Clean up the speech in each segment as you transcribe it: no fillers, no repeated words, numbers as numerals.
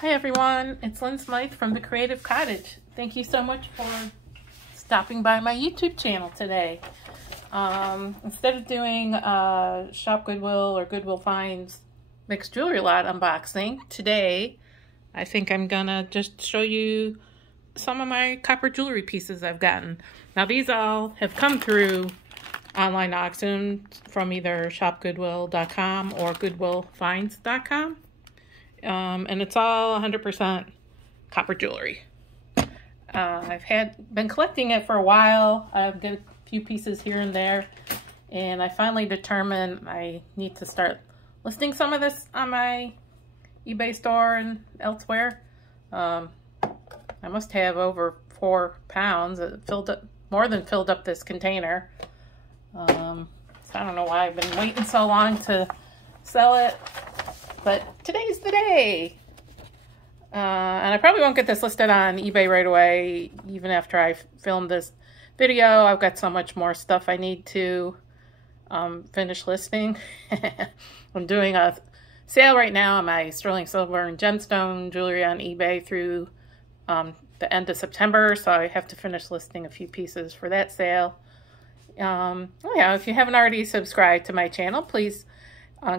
Hi everyone, it's Lynn Smythe from the Creative Cottage. Thank you so much for stopping by my YouTube channel today. Instead of doing Shop Goodwill or Goodwill Finds mixed jewelry lot unboxing, today I think I'm gonna just show you some of my copper jewelry pieces I've gotten. Now these all have come through online auction from either shopgoodwill.com or goodwillfinds.com. And it's all 100% copper jewelry. I've been collecting it for a while. I've got a few pieces here and there, and I finally determined I need to start listing some of this on my eBay store and elsewhere. I must have over 4 pounds. It filled up, more than filled up this container. So I don't know why I've been waiting so long to sell it. But today's the day. And I probably won't get this listed on eBay right away, even after I filmed this video. I've got so much more stuff I need to finish listing. I'm doing a sale right now on my sterling silver and gemstone jewelry on eBay through the end of September, so I have to finish listing a few pieces for that sale. Oh yeah, if you haven't already subscribed to my channel, please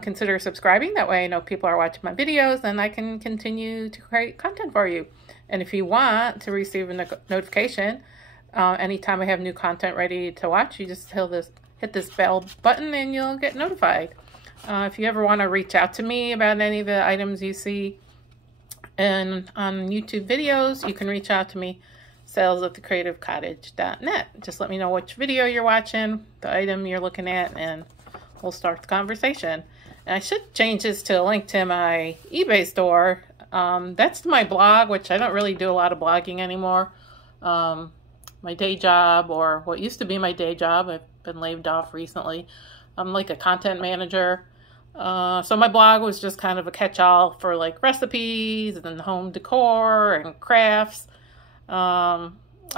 consider subscribing. That way I know people are watching my videos and I can continue to create content for you. And if you want to receive a notification anytime I have new content ready to watch, you just hit this bell button and you'll get notified. If you ever want to reach out to me about any of the items you see and on YouTube videos, you can reach out to me, sales@thecreativecottage.net. Just let me know which video you're watching, the item you're looking at, and we'll start the conversation. And I should change this to a link to my eBay store. That's my blog, which I don't really do a lot of blogging anymore. My day job, or what used to be my day job, I've been laid off recently. I'm like a content manager. So my blog was just kind of a catch-all for like recipes and home decor and crafts. I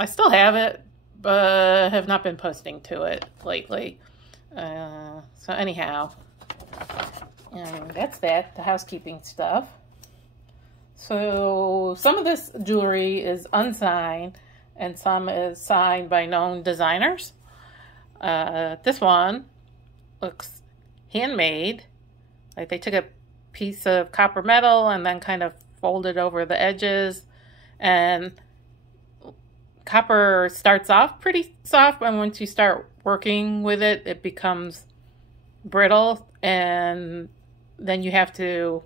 still have it, but have not been posting to it lately. So anyhow, and that's that, the housekeeping stuff. So some of this jewelry is unsigned and some is signed by known designers. This one looks handmade, like they took a piece of copper metal and then kind of folded over the edges. And copper starts off pretty soft, but once you start working with it, it becomes brittle, and then you have to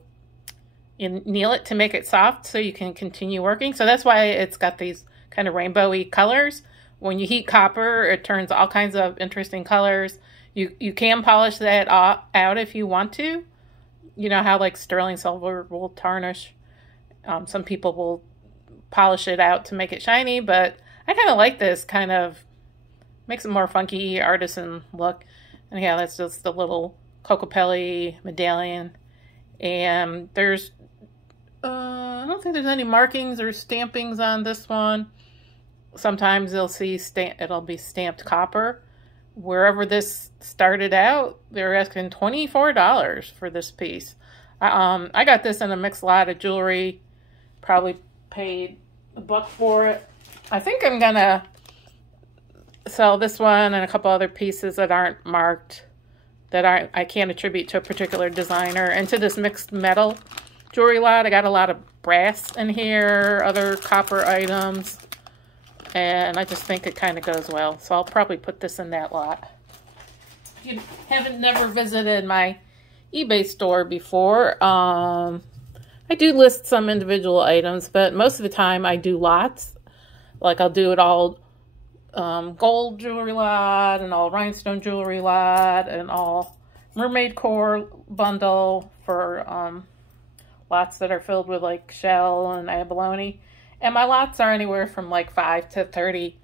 anneal it to make it soft so you can continue working. So that's why it's got these kind of rainbowy colors. When you heat copper, it turns all kinds of interesting colors. You can polish that out if you want to. You know how like sterling silver will tarnish. Some people will polish it out to make it shiny, but I kind of like this, kind of makes it more funky artisan look. And yeah, that's just the little Cocopelli medallion. And there's, I don't think there's any markings or stampings on this one. Sometimes you'll see it'll be stamped copper. Wherever this started out, they're asking $24 for this piece. I got this in a mixed lot of jewelry. Probably paid $1 for it. I think I'm gonna sell this one and a couple other pieces that aren't marked, that I can't attribute to a particular designer. And to this mixed metal jewelry lot, I got a lot of brass in here, other copper items, and I just think it kind of goes well. So I'll probably put this in that lot. If you haven't never visited my eBay store before, I do list some individual items, but most of the time I do lots. Like I'll do it all gold jewelry lot, and all rhinestone jewelry lot, and all mermaid core bundle for lots that are filled with like shell and abalone. And my lots are anywhere from like 5 to 30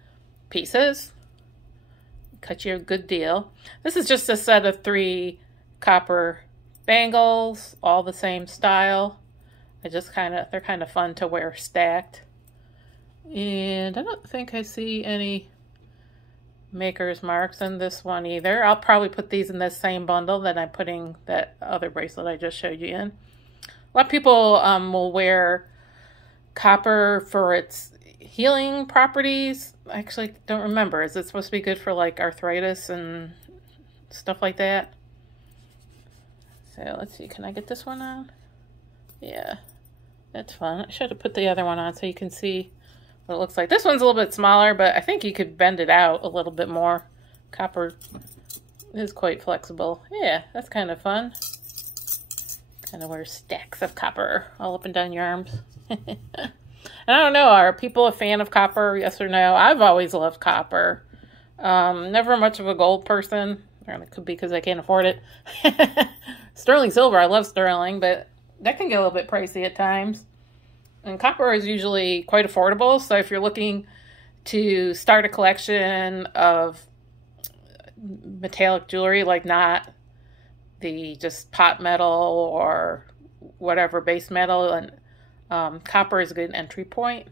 pieces. Cut you a good deal. This is just a set of 3 copper bangles, all the same style. They're kind of fun to wear stacked. And I don't think I see any maker's marks in this one either. I'll probably put these in the same bundle that I'm putting that other bracelet I just showed you in. A lot of people will wear copper for its healing properties. I actually don't remember. Is it supposed to be good for like arthritis and stuff like that? So let's see, can I get this one on? Yeah, that's fun. I should have put the other one on so you can see what it looks like. This one's a little bit smaller, but I think you could bend it out a little bit more. Copper is quite flexible. Yeah, that's kind of fun. Kind of wear stacks of copper all up and down your arms. And I don't know, are people a fan of copper? Yes or no? I've always loved copper. Never much of a gold person. Or it could be because I can't afford it. Sterling silver, I love sterling, but that can get a little bit pricey at times. And copper is usually quite affordable. So if you're looking to start a collection of metallic jewelry, like not the just pot metal or whatever base metal, and copper is a good entry point.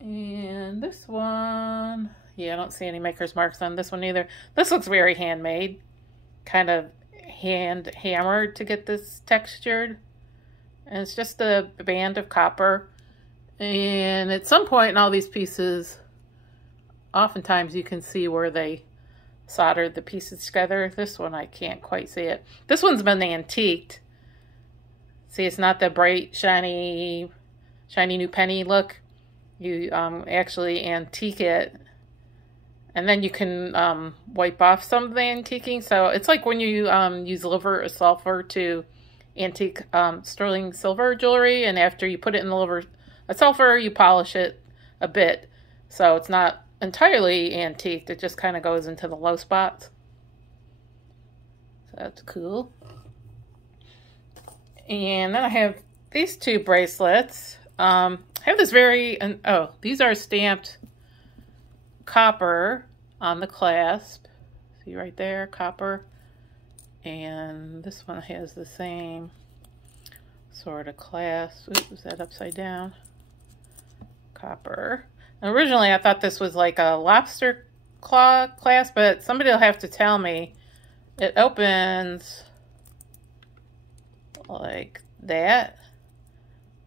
And this one, yeah, I don't see any maker's marks on this one either. This looks very handmade, kind of hand hammered to get this textured. And it's just a band of copper. And at some point in all these pieces, oftentimes you can see where they soldered the pieces together. This one, I can't quite see it. This one's been antiqued. See, it's not the bright, shiny new penny look. You actually antique it, and then you can wipe off some of the antiquing. So it's like when you use liver or sulfur to antique sterling silver jewelry, and after you put it in the liver or sulfur, you polish it a bit. So it's not entirely antiqued. It just kind of goes into the low spots. So that's cool. And then I have these two bracelets. I have this oh, these are stamped copper on the clasp. See right there, copper. And this one has the same sort of clasp. Oops, is that upside down? Copper. And originally I thought this was like a lobster claw clasp, but somebody will have to tell me. It opens like that.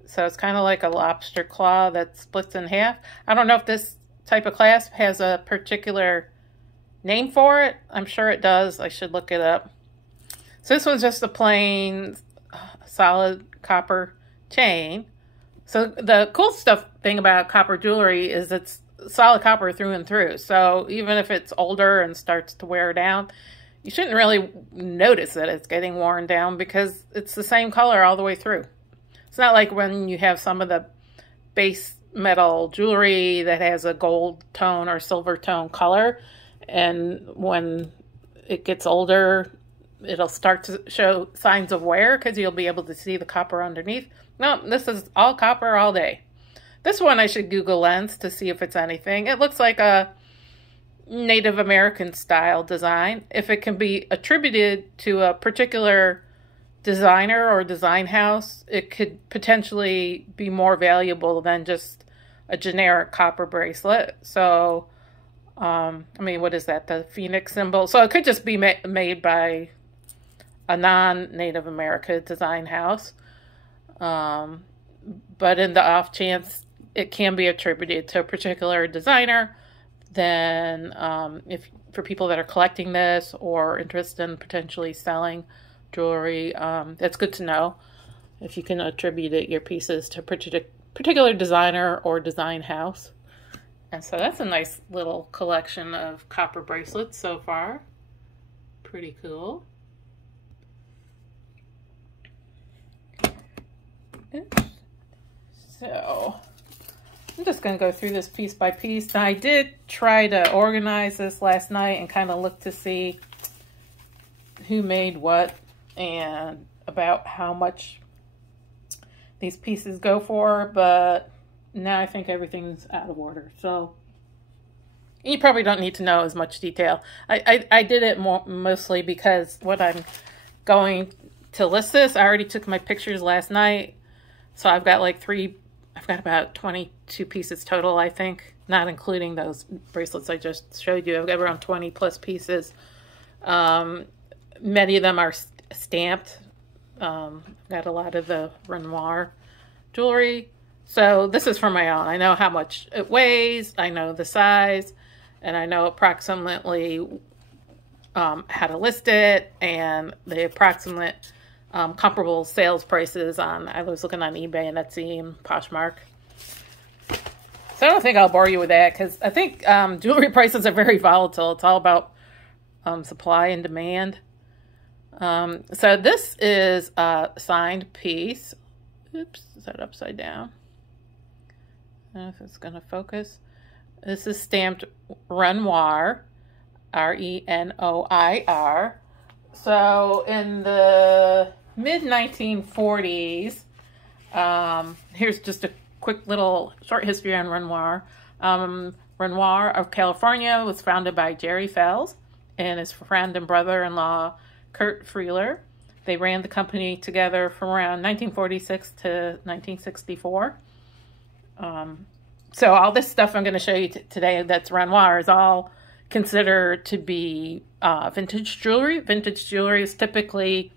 So it's kind of like a lobster claw that splits in half. I don't know if this type of clasp has a particular name for it. I'm sure it does. I should look it up. So this one's just a plain solid copper chain. So the cool thing about copper jewelry is it's solid copper through and through. So even if it's older and starts to wear down, you shouldn't really notice that it's getting worn down because it's the same color all the way through. It's not like when you have some of the base metal jewelry that has a gold tone or silver tone color, and when it gets older, it'll start to show signs of wear because you'll be able to see the copper underneath. No, this is all copper all day. This one I should Google Lens to see if it's anything. It looks like a Native American style design. If it can be attributed to a particular designer or design house, it could potentially be more valuable than just a generic copper bracelet. So, I mean, what is that? The phoenix symbol. So it could just be made by a non-Native America design house. But in the off chance it can be attributed to a particular designer, then if for people that are collecting this or interested in potentially selling jewelry, that's good to know if you can attribute your pieces to a particular designer or design house. And so that's a nice little collection of copper bracelets so far. Pretty cool. Oops. So I'm just going to go through this piece by piece. Now I did try to organize this last night and kind of look to see who made what and about how much these pieces go for, but now I think everything's out of order. So you probably don't need to know as much detail. I did it mostly because what I'm going to list this, I already took my pictures last night. So I've got like I've got about 22 pieces total, I think, not including those bracelets I just showed you. I've got around 20 plus pieces. Many of them are stamped. I've got a lot of the Renoir jewelry. So this is for my own. I know how much it weighs, I know the size, and I know approximately how to list it and the approximate comparable sales prices on, I was looking on eBay and Etsy and Poshmark. So I don't think I'll bore you with that because I think jewelry prices are very volatile. It's all about supply and demand. So this is a signed piece. Oops, is that upside down? I don't know if it's going to focus. This is stamped Renoir, R-E-N-O-I-R. So in the mid-1940s, here's just a quick little short history on Renoir. Renoir of California was founded by Jerry Fels and his friend and brother-in-law, Kurt Freeler. They ran the company together from around 1946 to 1964. So all this stuff I'm going to show you today that's Renoir is all considered to be vintage jewelry. Vintage jewelry is typically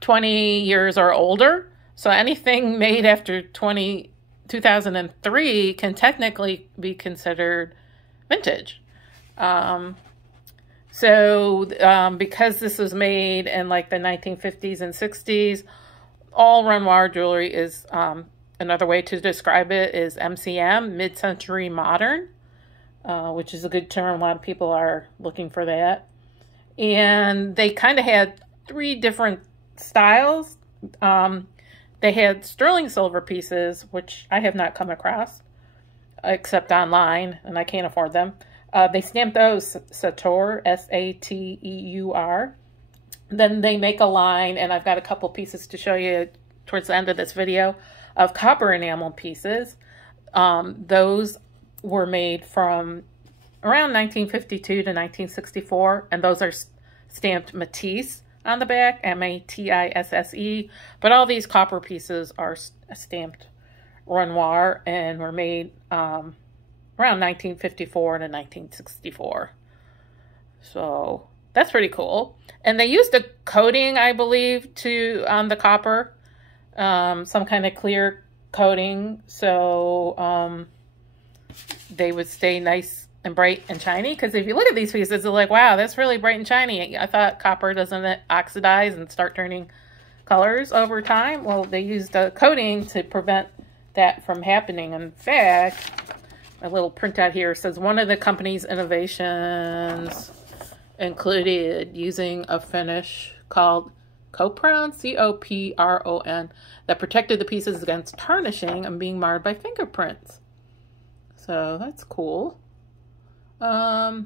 20 years or older. So anything made after 2003 can technically be considered vintage. Because this was made in like the 1950s and 60s, all Renoir jewelry is, another way to describe it is MCM, mid-century modern, which is a good term. A lot of people are looking for that. And they kind of had three different styles. They had sterling silver pieces, which I have not come across, except online, and I can't afford them. They stamp those Sateur, S-A-T-E-U-R. Then they make a line, and I've got a couple pieces to show you towards the end of this video, of copper enamel pieces. Those were made from around 1952 to 1964, and those are stamped Matisse on the back, M-A-T-I-S-S-E. But all these copper pieces are stamped Renoir and were made around 1954 to 1964. So that's pretty cool. And they used a coating, I believe, on the copper, some kind of clear coating, so they would stay nice and bright and shiny. Because if you look at these pieces, they're like, wow, that's really bright and shiny. I thought copper doesn't oxidize and start turning colors over time. Well, they used a coating to prevent that from happening. In fact, a little printout here says one of the company's innovations included using a finish called Copron, C-O-P-R-O-N, that protected the pieces against tarnishing and being marred by fingerprints. So that's cool. Oh,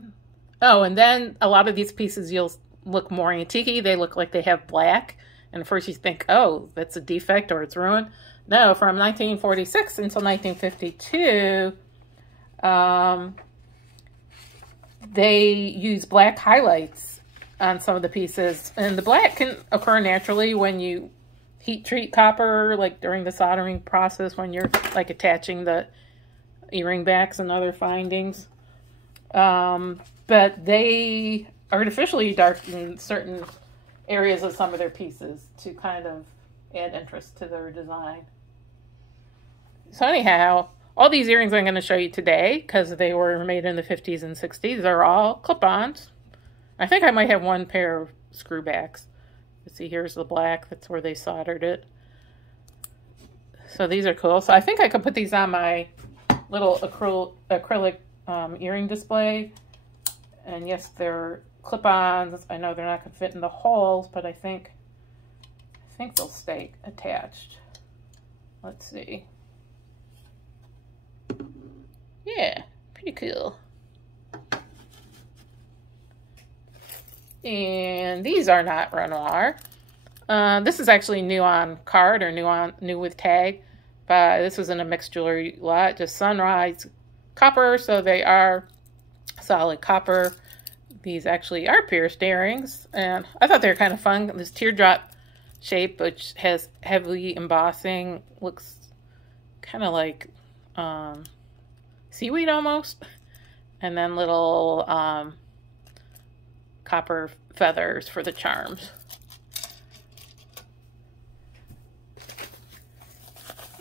and then a lot of these pieces you'll look more antique-y. They look like they have black. And at first you think, oh, that's a defect or it's ruined. No, from 1946 until 1952, they use black highlights on some of the pieces. And the black can occur naturally when you heat treat copper, like during the soldering process when you're like attaching the earring backs and other findings. But they artificially darken certain areas of some of their pieces to kind of add interest to their design. So anyhow, all these earrings I'm going to show you today, because they were made in the 50s and 60s, are all clip-ons. I think I might have one pair of screwbacks. Let's see, here's the black. That's where they soldered it. So these are cool. So I think I could put these on my little acrylic earring display. And yes, they're clip-ons. I know they're not going to fit in the holes, but I think they'll stay attached. Let's see. Yeah, pretty cool. And these are not Renoir. This is actually new on card, or new with tag. But this was in a mixed jewelry lot, just sunrise copper, so they are solid copper. These actually are pierced earrings, and I thought they were kind of fun. This teardrop shape, which has heavy embossing, looks kind of like seaweed almost, and then little copper feathers for the charms.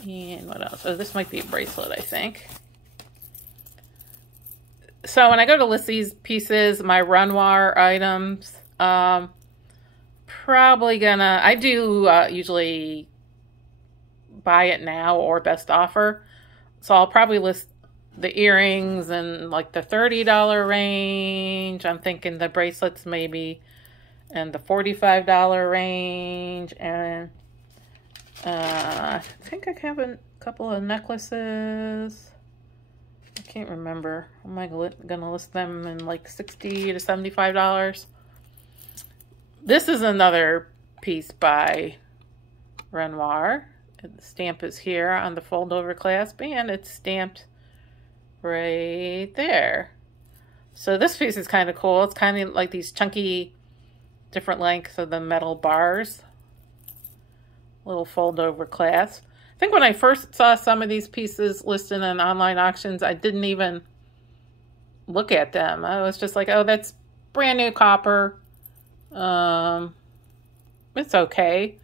And what else? Oh, this might be a bracelet, I think. So when I go to list these pieces, my Renoir items, probably gonna, I do usually buy it now or best offer. So I'll probably list the earrings in like the $30 range. I'm thinking the bracelets maybe in the $45 range. And I think I have a couple of necklaces. I can't remember. Am I gonna list them in like $60 to $75? This is another piece by Renoir. The stamp is here on the fold over clasp, and it's stamped right there. So this piece is kind of cool. It's kind of like these chunky, different lengths of the metal bars. Little fold over clasp. I think when I first saw some of these pieces listed in online auctions, I didn't even look at them. I was just like, oh, that's brand new copper. It's okay.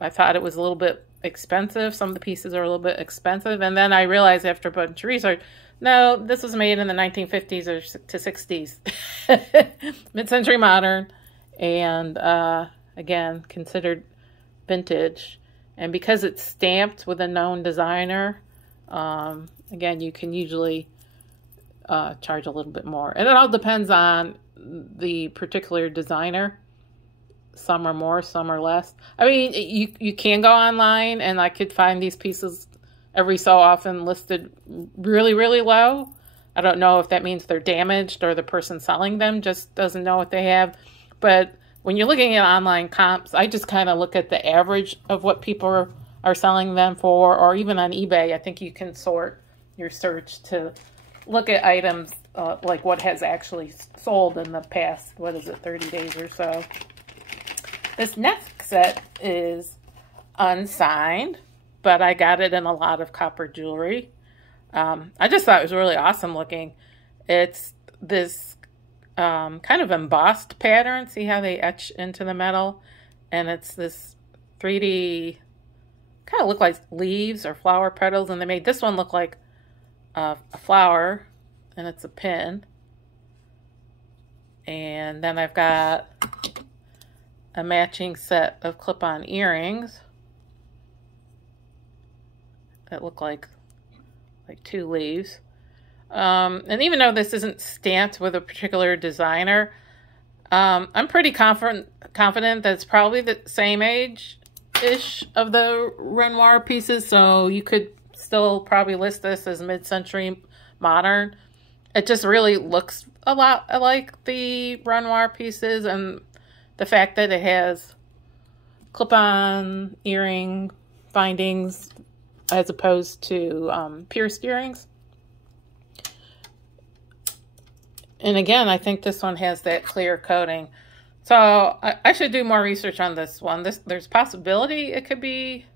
I thought it was a little bit expensive. Some of the pieces are a little bit expensive. And then I realized after a bunch of research, no, this was made in the 1950s or to 60s. Mid-century modern. And again, considered vintage. And because it's stamped with a known designer, again, you can usually charge a little bit more. And it all depends on the particular designer. Some are more, some are less. I mean, you can go online, and I could find these pieces every so often listed really, really low. I don't know if that means they're damaged or the person selling them just doesn't know what they have. But when you're looking at online comps, I just kind of look at the average of what people are selling them for, or even on eBay. I think you can sort your search to look at items like what has actually sold in the past, what is it, 30 days or so. This next set is unsigned, but I got it in a lot of copper jewelry. I just thought it was really awesome looking. It's this kind of embossed pattern. See how they etch into the metal? And it's this 3D, kind of look like leaves or flower petals. And they made this one look like a flower, and it's a pin. And then I've got a matching set of clip-on earrings that look like two leaves. And even though this isn't stamped with a particular designer, I'm pretty confident that it's probably the same age-ish of the Renoir pieces, so you could still probably list this as mid-century modern. It just really looks a lot like the Renoir pieces, and the fact that it has clip-on earring findings as opposed to pierced earrings. And again, I think this one has that clear coating. So I should do more research on this one. There's possibility it could be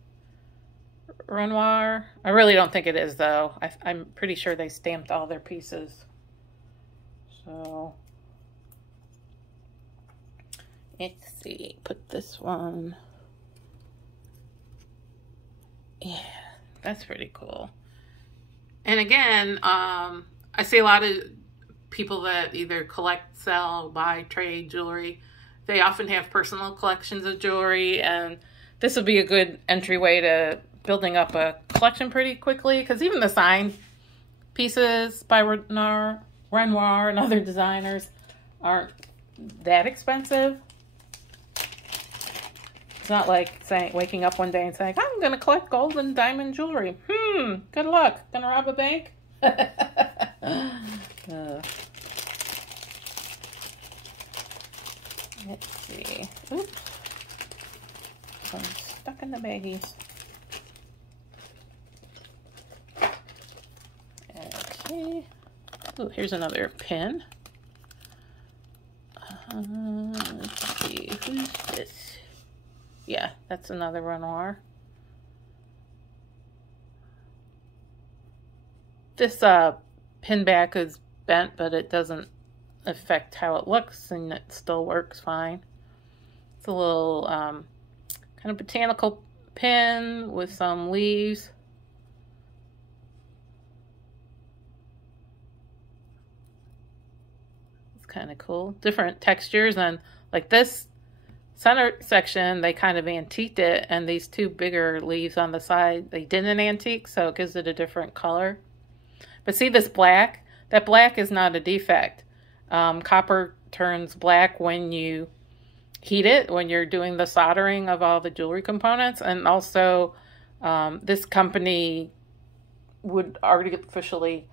Renoir. I really don't think it is, though. I'm pretty sure they stamped all their pieces. So let's see. Put this one. Yeah, that's pretty cool. And again, I see a lot of people that either collect, sell, buy, trade jewelry. They often have personal collections of jewelry, and this would be a good entryway to building up a collection pretty quickly, because even the signed pieces by Renoir and other designers aren't that expensive. It's not like waking up one day and saying, I'm going to collect gold and diamond jewelry. Good luck. Gonna rob a bank? Let's see. Oops. I'm stuck in the baggie. Okay. Oh, here's another pin. Let's see. Who's this? Yeah, that's another Renoir. This pin back is bent, but it doesn't affect how it looks, and it still works fine. It's a little kind of botanical pin with some leaves kind of cool. Different textures, and like this center section, they kind of antiqued it, and these two bigger leaves on the side, they didn't antique, so it gives it a different color. But see this black? That black is not a defect. Copper turns black when you heat it, when you're doing the soldering of all the jewelry components, and also this company would artificially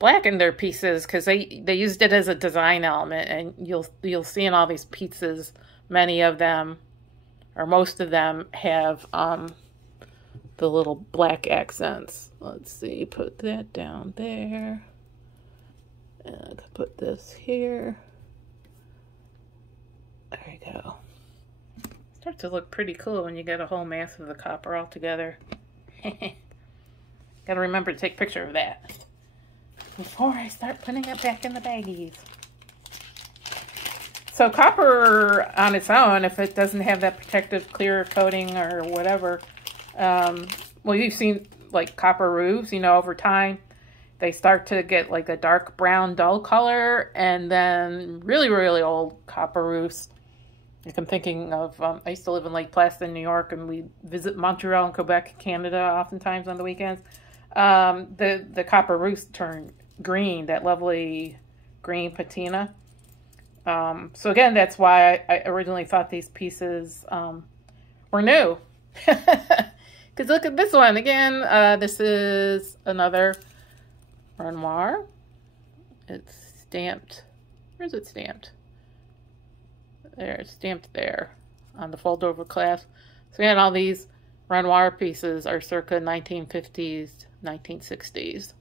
blacken their pieces because they used it as a design element, and you'll see in all these pieces, many of them, or most of them, have the little black accents. Let's see, put that down there. And put this here. There we go. Starts to look pretty cool when you get a whole mass of the copper all together. Gotta remember to take a picture of that before I start putting it back in the baggies. So copper on its own, if it doesn't have that protective clear coating or whatever, well, you've seen like copper roofs, you know, over time, they start to get like a dark brown dull color, and then really, really old copper roofs. Like I'm thinking of, I used to live in Lake Placid, New York, and we visit Montreal and Quebec, Canada, oftentimes on the weekends. The copper roofs turn green, that lovely green patina. So again, that's why I originally thought these pieces were new. Because look at this one again. This is another Renoir. It's stamped. Where's it stamped? There, it's stamped there on the fold over clasp. So again, all these Renoir pieces are circa 1950s, 1960s.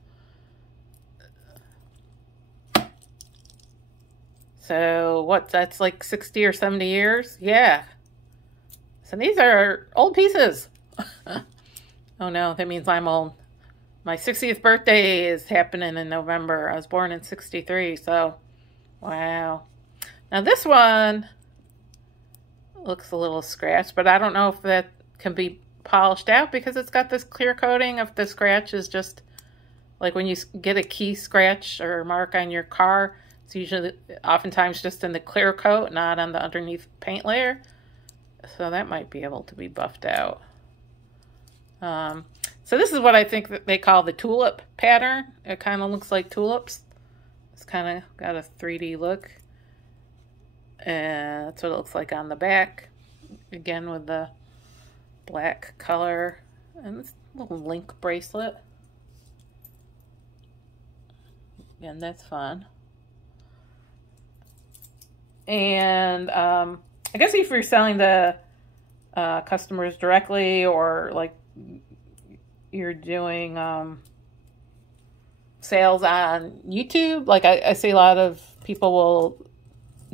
So what, that's like 60 or 70 years? Yeah. So these are old pieces. Oh no, that means I'm old. My 60th birthday is happening in November. I was born in 63, so wow. Now this one looks a little scratched, but I don't know if that can be polished out because it's got this clear coating. If the scratch is just like when you get a key scratch or mark on your car, it's usually oftentimes just in the clear coat, not on the underneath paint layer. So that might be able to be buffed out. So this is what I think that they call the tulip pattern. It kind of looks like tulips. It's kind of got a 3D look. And that's what it looks like on the back. Again with the black color. And this little link bracelet. Again, that's fun. And I guess if you're selling to customers directly, or like you're doing sales on YouTube, like I see a lot of people will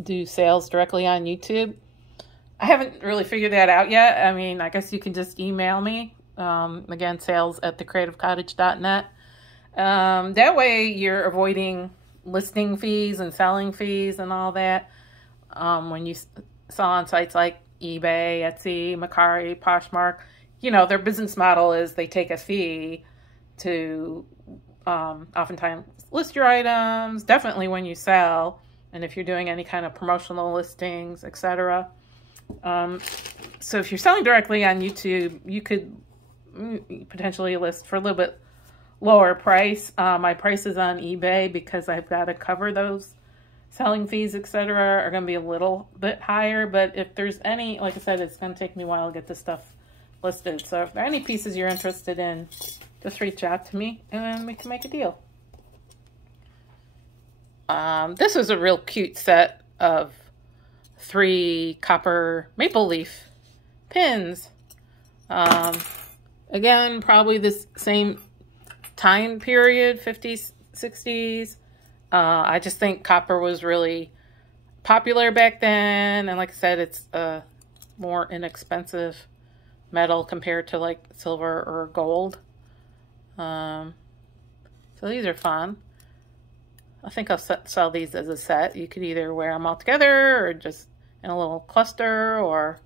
do sales directly on YouTube. I haven't really figured that out yet. I mean, I guess you can just email me. Again, sales@thecreativecottage.net. That way you're avoiding listing fees and selling fees and all that. When you sell on sites like eBay, Etsy, Mercari, Poshmark, you know, their business model is they take a fee to oftentimes list your items, definitely when you sell, and if you're doing any kind of promotional listings, etc. So if you're selling directly on YouTube, you could potentially list for a little bit lower price. My prices on eBay, because I've got to cover those selling fees, etc., are going to be a little bit higher. But if there's any, like I said, it's going to take me a while to get this stuff listed. So if there are any pieces you're interested in, just reach out to me and we can make a deal. This is a real cute set of 3 copper maple leaf pins. Again, probably this same time period, 50s, 60s. I just think copper was really popular back then. And like I said, it's a more inexpensive metal compared to like silver or gold. So these are fun. I think I'll sell these as a set. You could either wear them all together or just in a little cluster or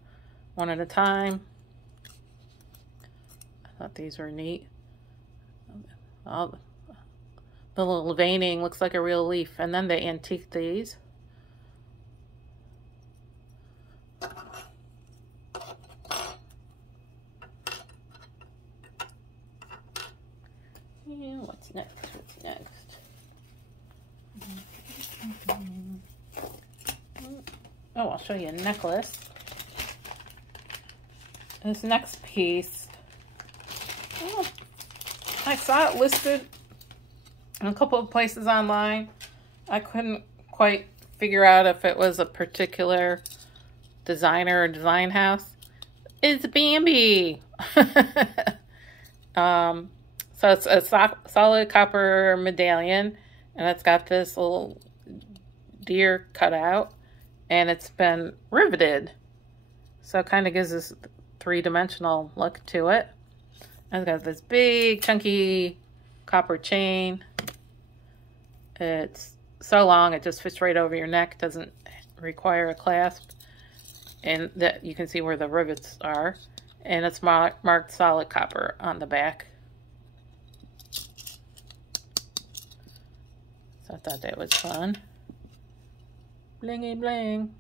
one at a time. I thought these were neat. Oh, the little veining looks like a real leaf. And then they antique these. And what's next? What's next? Oh, I'll show you a necklace. This next piece, oh, I saw it listed in a couple of places online. I couldn't quite figure out if it was a particular designer or design house. It's Bambi. So it's a solid copper medallion, and it's got this little deer cut out, and it's been riveted. So it kind of gives this three-dimensional look to it. And it's got this big, chunky copper chain. It's so long, it just fits right over your neck, doesn't require a clasp. And that you can see where the rivets are. And it's marked solid copper on the back. So I thought that was fun. Blingy bling.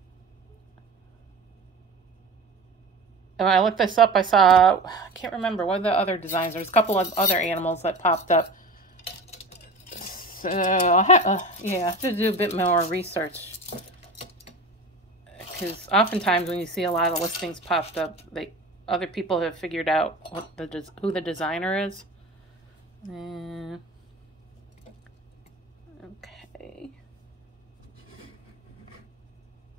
And when I looked this up, I saw, I can't remember, what are the other designs? There's a couple of other animals that popped up. So I'll have, yeah, I have to do a bit more research. Because oftentimes when you see a lot of listings popped up, other people have figured out what who the designer is. Okay.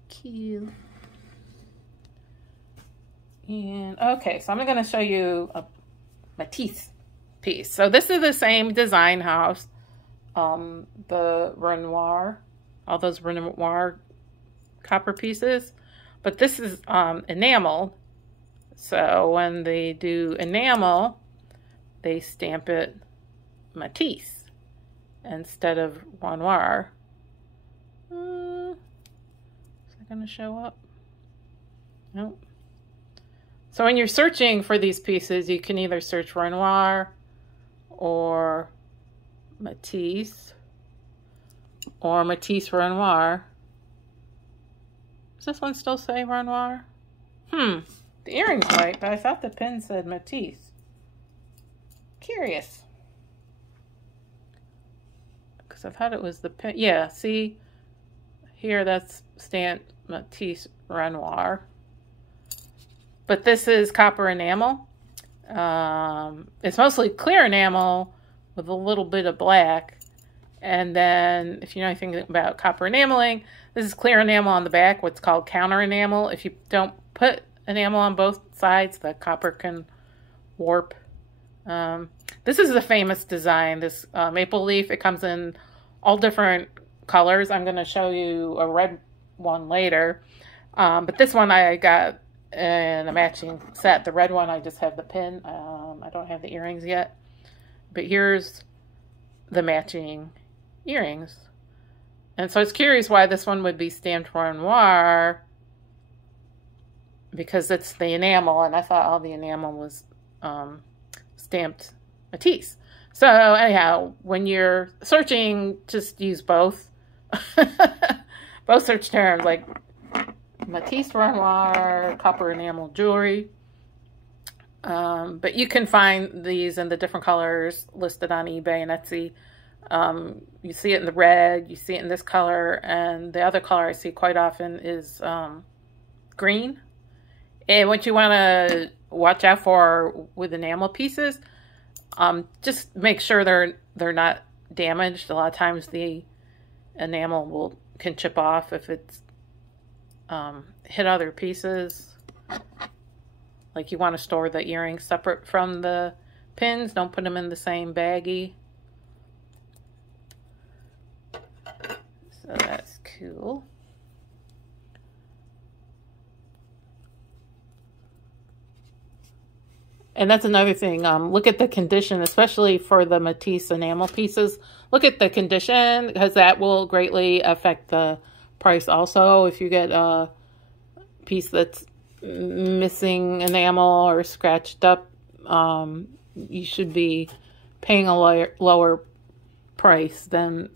Cute. And okay, so I'm going to show you a Matisse piece. So this is the same design house, the Renoir, all those Renoir copper pieces, but this is enameled. So when they do enamel, they stamp it Matisse instead of Renoir. Is that going to show up? Nope. So when you're searching for these pieces, you can either search Renoir or Matisse or Matisse Renoir. Does this one still say Renoir? The earring's right, but I thought the pin said Matisse. Curious. Because I thought it was the pin. Yeah, see? Here that's stamped Matisse Renoir. But this is copper enamel. It's mostly clear enamel with a little bit of black. And then, if you know anything about copper enameling, this is clear enamel on the back, what's called counter enamel. If you don't put enamel on both sides, the copper can warp. This is a famous design, this maple leaf. It comes in all different colors. I'm going to show you a red one later. But this one I got in a matching set. The red one, I just have the pin. I don't have the earrings yet. But here's the matching earrings. And so it's curious why this one would be stamped Renoir, because it's the enamel, and I thought all the enamel was stamped Matisse. So anyhow, when you're searching, just use both. Both search terms, like Matisse Renoir, copper enamel jewelry. But you can find these in the different colors listed on eBay and Etsy. You see it in the red, you see it in this color, and the other color I see quite often is green. And what you want to watch out for with enamel pieces, just make sure they're not damaged. A lot of times the enamel can chip off if it's hit other pieces. Like you want to store the earrings separate from the pins. Don't put them in the same baggie. So that's cool. And that's another thing. Look at the condition, especially for the Matisse enamel pieces. Look at the condition, because that will greatly affect the price also. If you get a piece that's missing enamel or scratched up, you should be paying a lower price than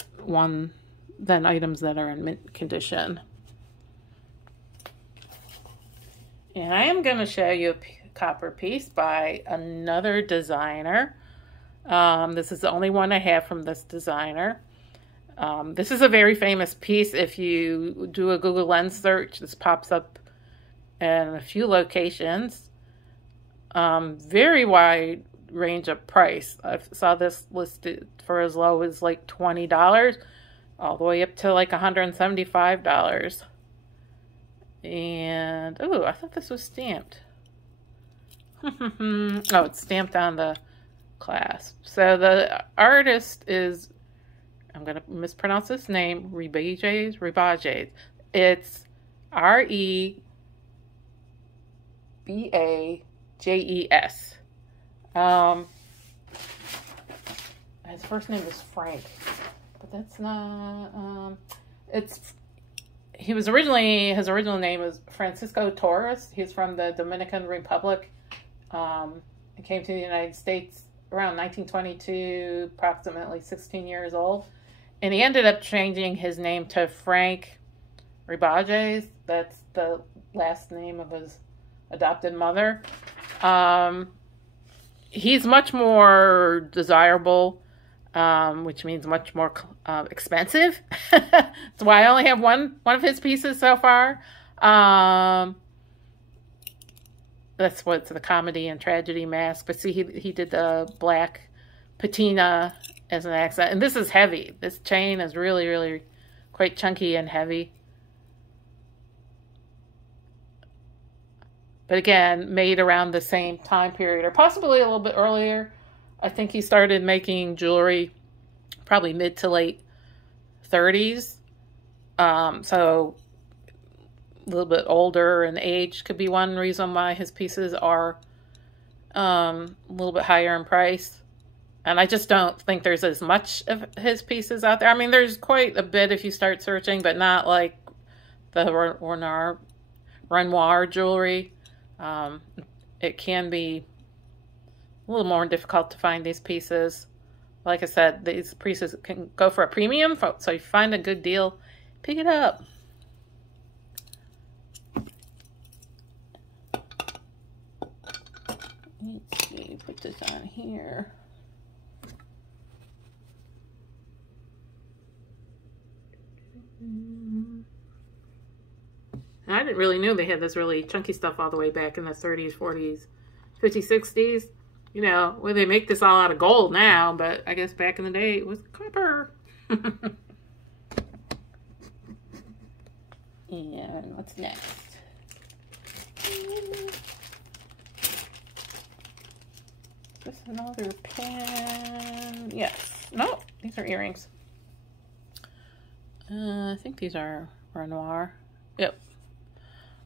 items that are in mint condition. And I am going to show you a copper piece by another designer. This is the only one I have from this designer. This is a very famous piece. If you do a Google Lens search, this pops up in a few locations. Very wide range of price. I saw this listed for as low as like $20 all the way up to like $175. And oh, I thought this was stamped. Oh, it's stamped on the clasp. So the artist is, I'm going to mispronounce this name, Rebages. It's Rebajes. His first name is Frank, but that's not, his original name was Francisco Torres. He's from the Dominican Republic. He came to the United States around 1922, approximately 16 years old. And he ended up changing his name to Frank Rebages. That's the last name of his adopted mother. He's much more desirable, which means much more expensive. That's why I only have one of his pieces so far. That's what's the comedy and tragedy mask. But see, he did the black patina as an accent. And this is heavy. This chain is really, really quite chunky and heavy. But again, made around the same time period, or possibly a little bit earlier. I think he started making jewelry probably mid to late 30s. So a little bit older, and age could be one reason why his pieces are a little bit higher in price. And I just don't think there's as much of his pieces out there. I mean, there's quite a bit if you start searching, but not like the Renoir jewelry. It can be a little more difficult to find these pieces. Like I said, these pieces can go for a premium, so you find a good deal, pick it up. Let's see, put this on here. I didn't really know they had this really chunky stuff all the way back in the 30s, 40s, 50s, 60s. You know, well, they make this all out of gold now, but I guess back in the day it was copper. And what's next? Is this another pen? Yes. No, these are earrings. I think these are Renoir. Yep.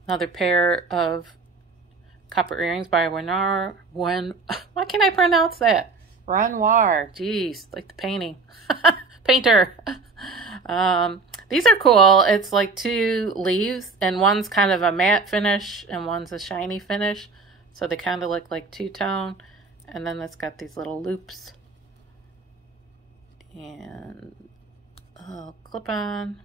Another pair of copper earrings by Renoir. Why can't I pronounce that? Renoir. Jeez, like the painting. Painter. These are cool. It's like two leaves, and one's kind of a matte finish, and one's a shiny finish. So they kind of look like two-tone. And then it's got these little loops. And a clip-on.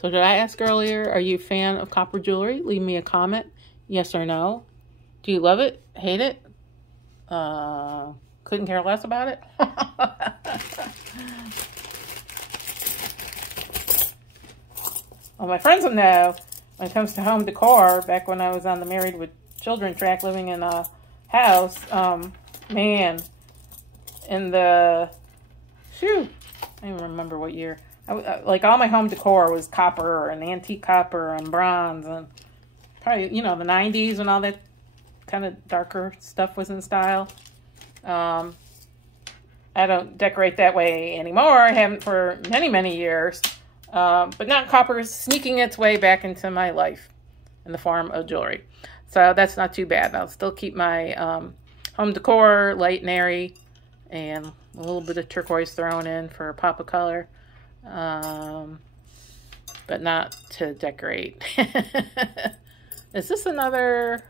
So did I ask earlier, are you a fan of copper jewelry? Leave me a comment, yes or no. Do you love it? Hate it? Couldn't care less about it? Well, my friends will know when it comes to home decor, back when I was on the Married with Children track living in a house, man, in the, I don't even remember what year. Like all my home decor was copper and antique copper and bronze, and probably, you know, the 90s when all that kind of darker stuff was in style. I don't decorate that way anymore. I haven't for many, many years. But now copper is sneaking its way back into my life in the form of jewelry. So that's not too bad. I'll still keep my home decor light and airy, and a little bit of turquoise thrown in for a pop of color. But not to decorate. Is this another,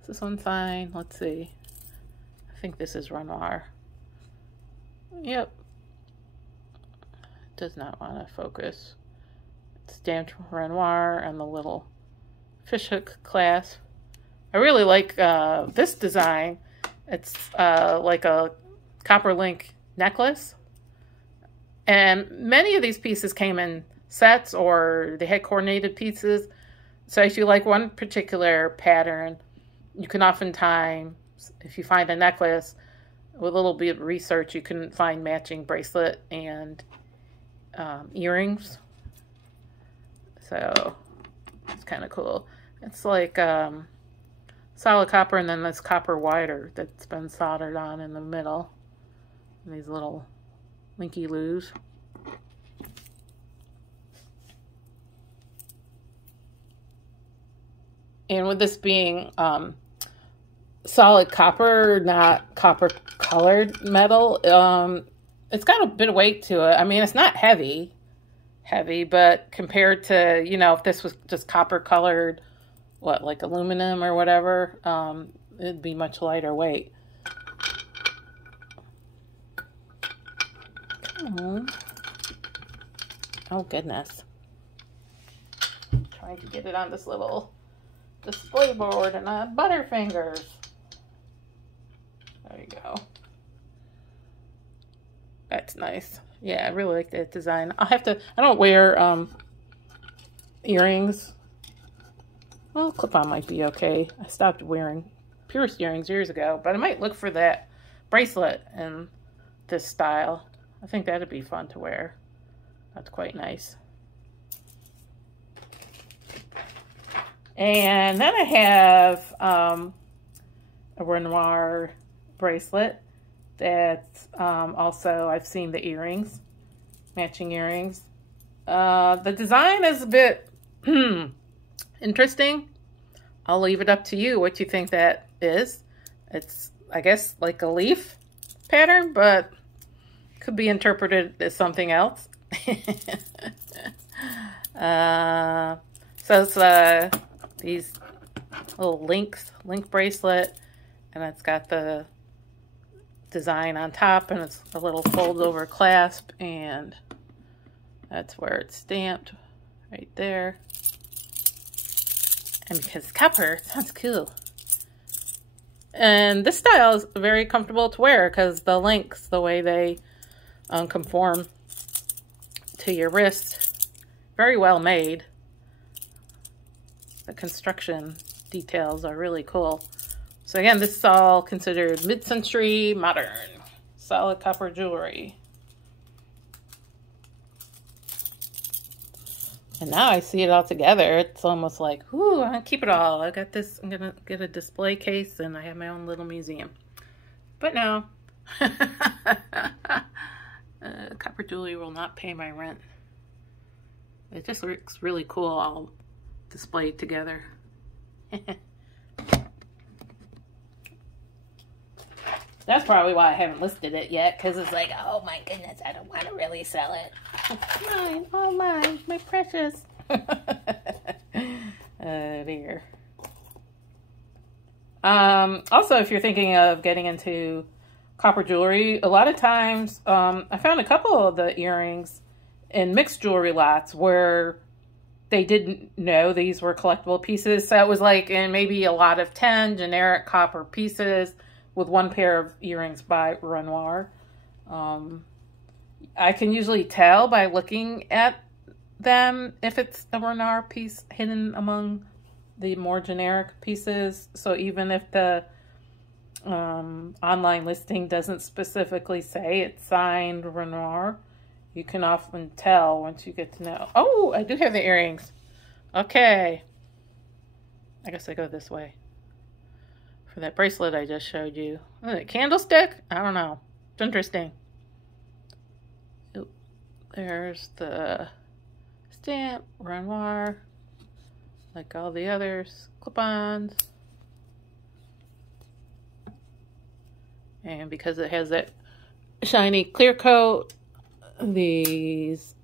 is this unsigned? Let's see. I think this is Renoir. Yep. It does not want to focus. stamped Renoir and the little fishhook clasp. I really like this design. It's like a copper link necklace. And many of these pieces came in sets or they had coordinated pieces. So if you like one particular pattern, you can oftentimes, if you find a necklace, with a little bit of research, you can find matching bracelet and earrings. So it's kind of cool. It's like solid copper and then this copper wire that's been soldered on in the middle. And these little linky loos. And with this being solid copper, not copper colored metal, it's got a bit of weight to it. I mean, it's not heavy, but compared to, you know, if this was just copper colored, what, like aluminum or whatever, it'd be much lighter weight. Oh goodness. I'm trying to get it on this little display board and butterfingers. There you go. That's nice. Yeah, I really like that design. I'll have to, I don't wear earrings. Well, clip-on might be okay. I stopped wearing pierced earrings years ago, but I might look for that bracelet in this style. I think that'd be fun to wear. That's quite nice. And then I have a Renoir bracelet that's also, I've seen the earrings, matching earrings. The design is a bit interesting. I'll leave it up to you what you think that is. It's, I guess, like a leaf pattern, but could be interpreted as something else. So it's these little link bracelet, and it's got the design on top, and it's a little fold over clasp, and that's where it's stamped right there. And because it's copper, it sounds cool. And this style is very comfortable to wear because the links, the way they conform to your wrist, very well made. The construction details are really cool. So again, this is all considered mid-century modern solid copper jewelry. And now I see it all together. It's almost like, ooh, I'm gonna keep it all. I got this, I'm gonna get a display case and I have my own little museum. But no, copper jewelry will not pay my rent. It just looks really cool all displayed together. That's probably why I haven't listed it yet, because it's like, oh my goodness, I don't want to really sell it. It's mine, all mine, my precious. Oh dear. Also, if you're thinking of getting into copper jewelry, a lot of times, I found a couple of the earrings in mixed jewelry lots where they didn't know these were collectible pieces. So it was like in maybe a lot of 10 generic copper pieces with one pair of earrings by Renoir. I can usually tell by looking at them if it's a Renoir piece hidden among the more generic pieces. So even if the online listing doesn't specifically say it's signed Renoir, you can often tell once you get to know. Oh, I do have the earrings. Okay. I guess I go this way. For that bracelet I just showed you. Is it a candlestick? I don't know. It's interesting. Oop. There's the stamp, Renoir, like all the others, clip-ons. And because it has that shiny clear coat, these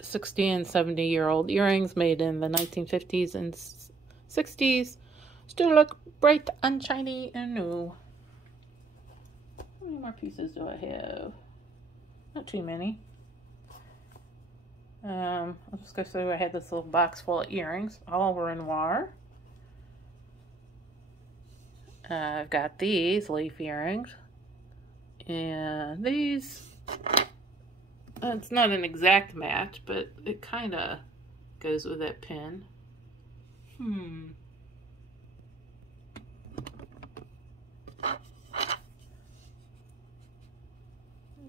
60 and 70-year-old earrings made in the 1950s and 60s still look bright and shiny and new. How many more pieces do I have? Not too many. I'm just going to say I had this little box full of earrings, all were noir. I've got these leaf earrings, and these, it's not an exact match, but it kind of goes with that pin.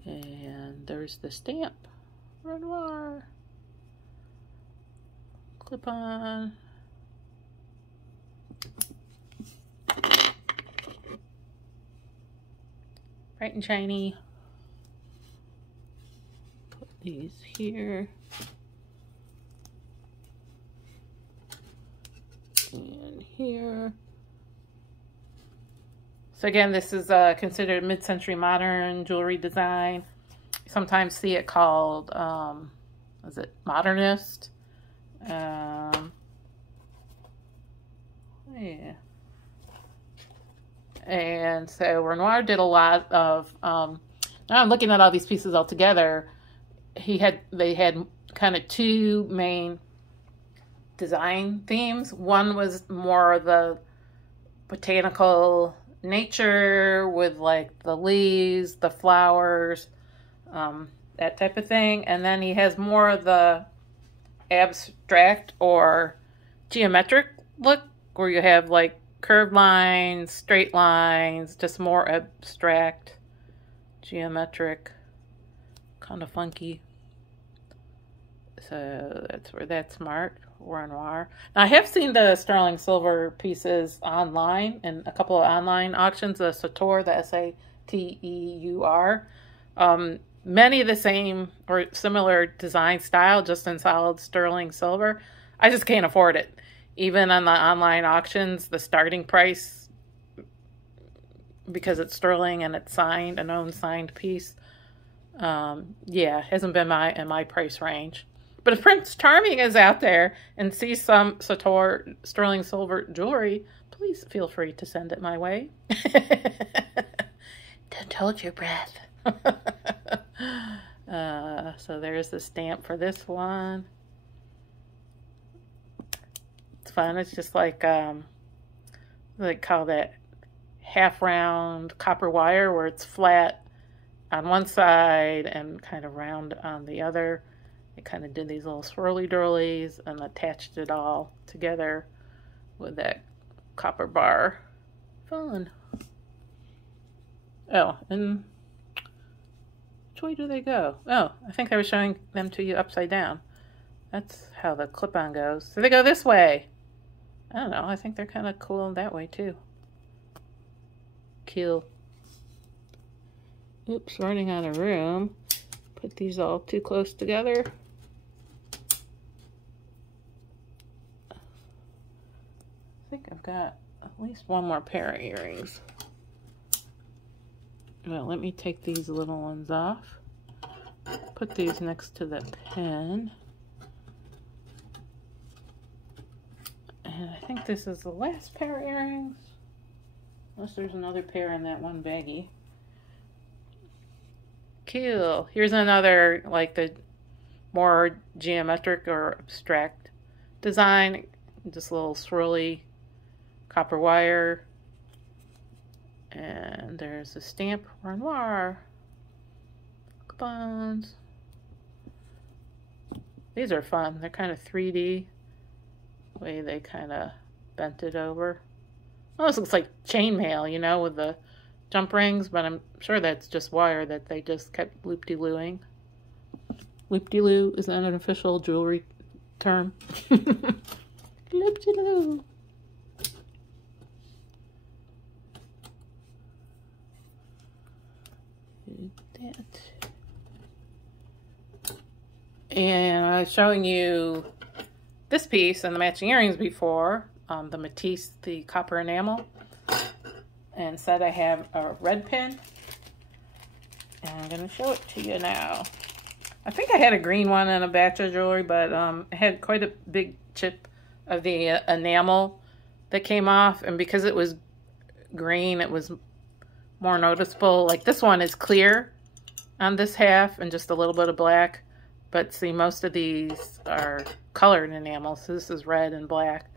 And there's the stamp, Renoir, clip on. Bright and shiny. Put these here. And here. So again, this is considered mid-century modern jewelry design. You sometimes see it called, is it modernist? Yeah. And so Renoir did a lot of, now I'm looking at all these pieces all together. They had kind of two main design themes. One was more the botanical nature with like the leaves, the flowers, that type of thing. And then he has more of the abstract or geometric look where you have like curved lines, straight lines, just more abstract, geometric, kind of funky. So that's where that's marked, Renoir. Now I have seen the sterling silver pieces online in a couple of online auctions, the Sateur, the S-A-T-E-U-R. Many of the same or similar design style, just in solid sterling silver. I just can't afford it. Even on the online auctions, the starting price, because it's sterling and it's signed, an unsigned piece, yeah, hasn't been in my price range. But if Prince Charming is out there and sees some Sateur sterling silver jewelry, please feel free to send it my way. Don't hold your breath. So there's the stamp for this one. It's fun. It's just like they call that half round copper wire, where it's flat on one side and kind of round on the other. They kind of did these little swirly durlies and attached it all together with that copper bar. Fun. Oh, and which way do they go? Oh, I think I was showing them to you upside down. That's how the clip-on goes. So they go this way. I don't know. I think they're kind of cool that way too. Cool. Oops, running out of room. Put these all too close together. I think I've got at least one more pair of earrings. Well, let me take these little ones off. Put these next to the pen. And I think this is the last pair of earrings. Unless there's another pair in that one baggie. Cool. Here's another, like the more geometric or abstract design. Just a little swirly copper wire. And there's a stamp, Renoir. Coupons. These are fun. They're kind of 3D. The way they kind of bent it over. Almost looks like chainmail, you know, with the jump rings, but I'm sure that's just wire that they just kept loop-de-looing. Loop-de-loo, is that an official jewelry term? Loop-de-loo. That. And I was showing you this piece and the matching earrings before, the Matisse, the copper enamel, and said I have a red pin, and I'm going to show it to you now. I think I had a green one in a batch of jewelry, but it had quite a big chip of the enamel that came off, and because it was green, it was more noticeable. Like this one is clear on this half and just a little bit of black. But see, most of these are colored enamel, so this is red and black.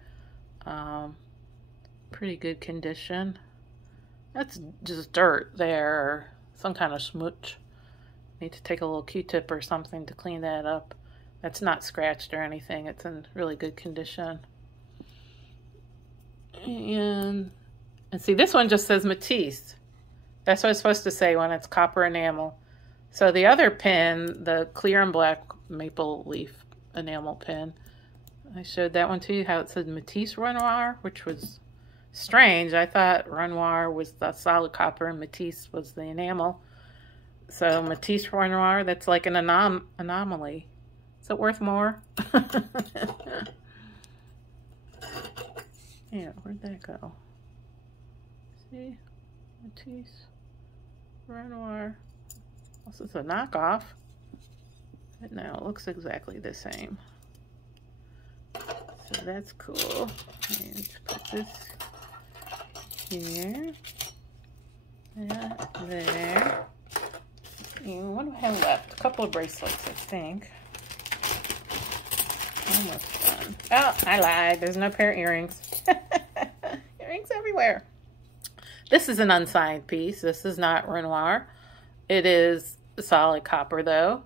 Pretty good condition. That's just dirt there, or some kind of smooch. Need to take a little Q-tip or something to clean that up. That's not scratched or anything. It's in really good condition. And see, this one just says Matisse. That's what it's supposed to say when it's copper enamel. So the other pin, the clear and black maple leaf enamel pin, I showed that one to you, how it said Matisse Renoir, which was strange. I thought Renoir was the solid copper and Matisse was the enamel. So Matisse Renoir, that's like an anomaly. Is it worth more? Yeah, where'd that go? See? Matisse Renoir. This is a knockoff. But now it looks exactly the same. So that's cool. And put this here. That there. And what do I have left? A couple of bracelets, I think. Almost done. Oh, I lied. There's no pair of earrings. Earrings everywhere. This is an unsigned piece. This is not Renoir. It is solid copper, though.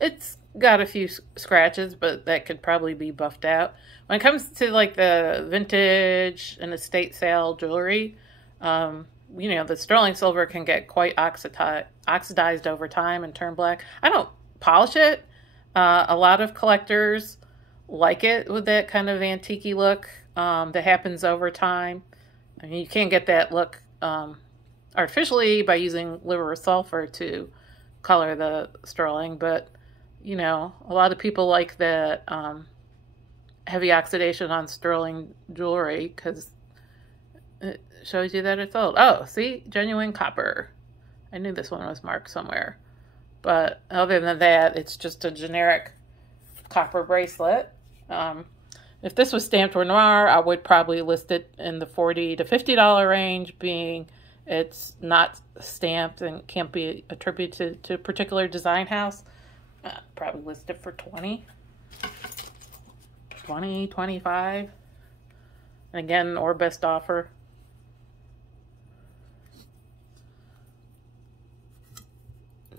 It's got a few scratches, but that could probably be buffed out. When it comes to like the vintage and estate sale jewelry, you know, the sterling silver can get quite oxidized over time and turn black. I don't polish it. A lot of collectors like it with that kind of antique-y look that happens over time. I mean, you can't get that look artificially by using liver or sulfur to color the sterling, but you know, a lot of people like the heavy oxidation on sterling jewelry because it shows you that it's old. Oh, see? Genuine copper. I knew this one was marked somewhere. But other than that, it's just a generic copper bracelet. If this was stamped Renoir, I would probably list it in the $40 to $50 range, being it's not stamped and can't be attributed to a particular design house. Probably list it for 20, 25. And again, or best offer.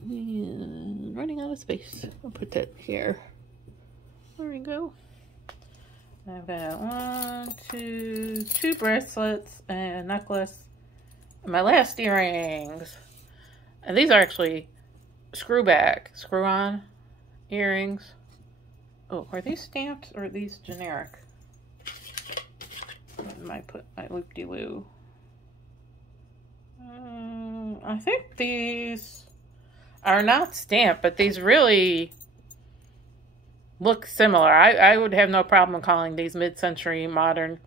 And running out of space. I'll put that here. There we go. I've got two bracelets and a necklace. And my last earrings. And these are actually screw-on earrings. Oh, are these stamped or are these generic? I might put my loop-de-loo. I think these are not stamped, but these really look similar. I would have no problem calling these mid-century modern,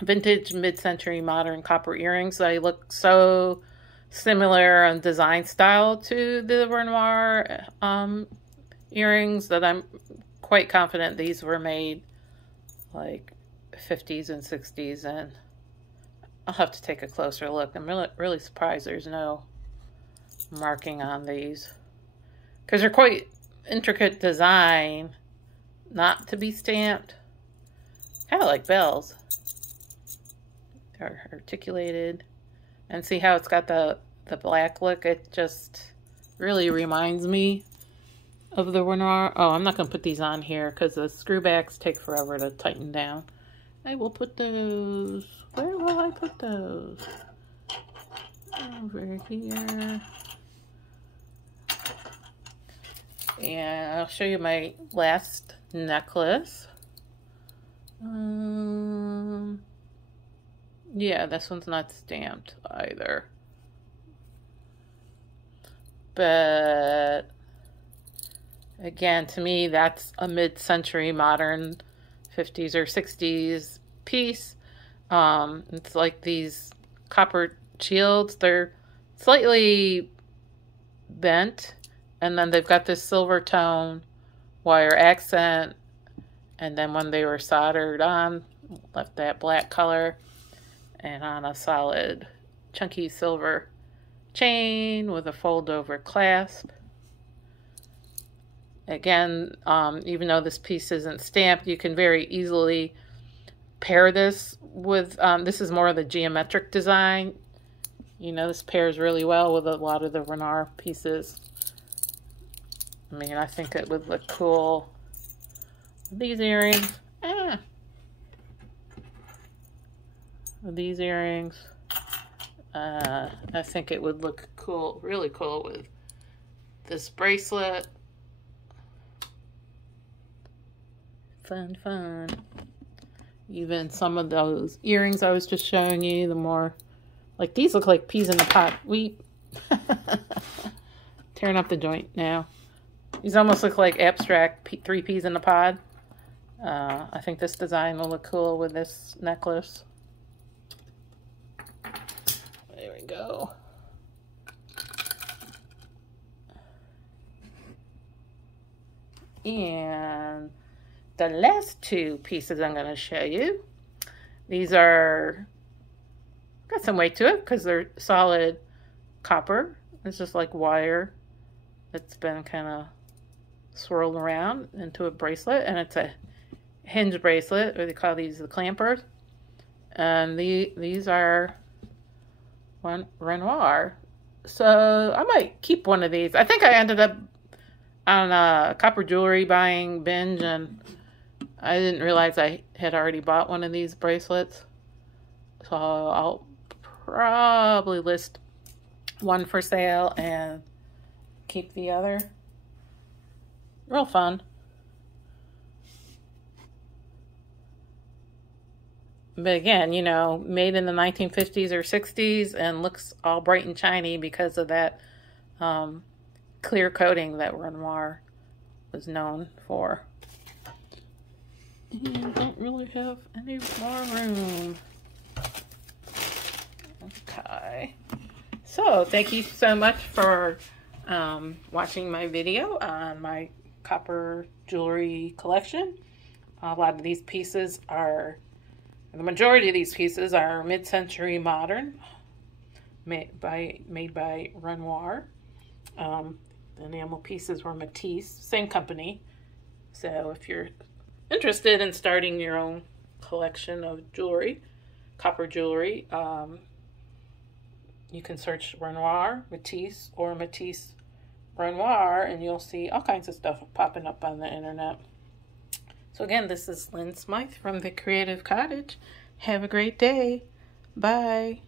vintage mid-century modern copper earrings. They look so similar in design style to the Renoir earrings that I'm quite confident these were made like 50s and 60s, and I'll have to take a closer look. I'm really surprised there's no marking on these because they're quite intricate design not to be stamped. Kind of like bells. They're articulated. And see how it's got the black look? It just really reminds me of the Renoir. Oh, I'm not going to put these on here because the screwbacks take forever to tighten down. I will put those. Where will I put those? Over here. And I'll show you my last necklace. Yeah, this one's not stamped either. But again, to me, that's a mid-century modern 50s or 60s piece. It's like these copper shields. They're slightly bent, and then they've got this silver tone wire accent, and then when they were soldered on, left that black color, and on a solid chunky silver chain with a fold over clasp. Again, even though this piece isn't stamped, you can very easily pair this with, this is more of the geometric design. You know, this pairs really well with a lot of the Renoir pieces. I mean, I think it would look cool. These earrings. These earrings. I think it would look cool, really cool with this bracelet. Fun, fun. Even some of those earrings I was just showing you, the more, like these look like peas in the pod. Tearing up the joint now. These almost look like abstract 3 peas in a pod. I think this design will look cool with this necklace. There we go. And the last 2 pieces I'm going to show you. These are, got some weight to it because they're solid copper. It's just like wire that's been kind of swirled around into a bracelet, and it's a hinge bracelet, or they call these the clampers. And these are Renoir. So I might keep one of these. I think I ended up on a copper jewelry buying binge, and I didn't realize I had already bought one of these bracelets. So I'll probably list one for sale and keep the other. Real fun. But again, you know, made in the 1950s or 60s and looks all bright and shiny because of that clear coating that Renoir was known for. And I don't really have any more room. Okay. So, thank you so much for watching my video on my copper jewelry collection. A lot of these pieces are, the majority of these pieces are mid-century modern, made by Renoir. The enamel pieces were Matisse, same company. So if you're interested in starting your own collection of jewelry, copper jewelry, you can search Renoir, Matisse, or Matisse Renoir, and you'll see all kinds of stuff popping up on the internet. So again, this is Lynn Smythe from the Creative Cottage. Have a great day. Bye.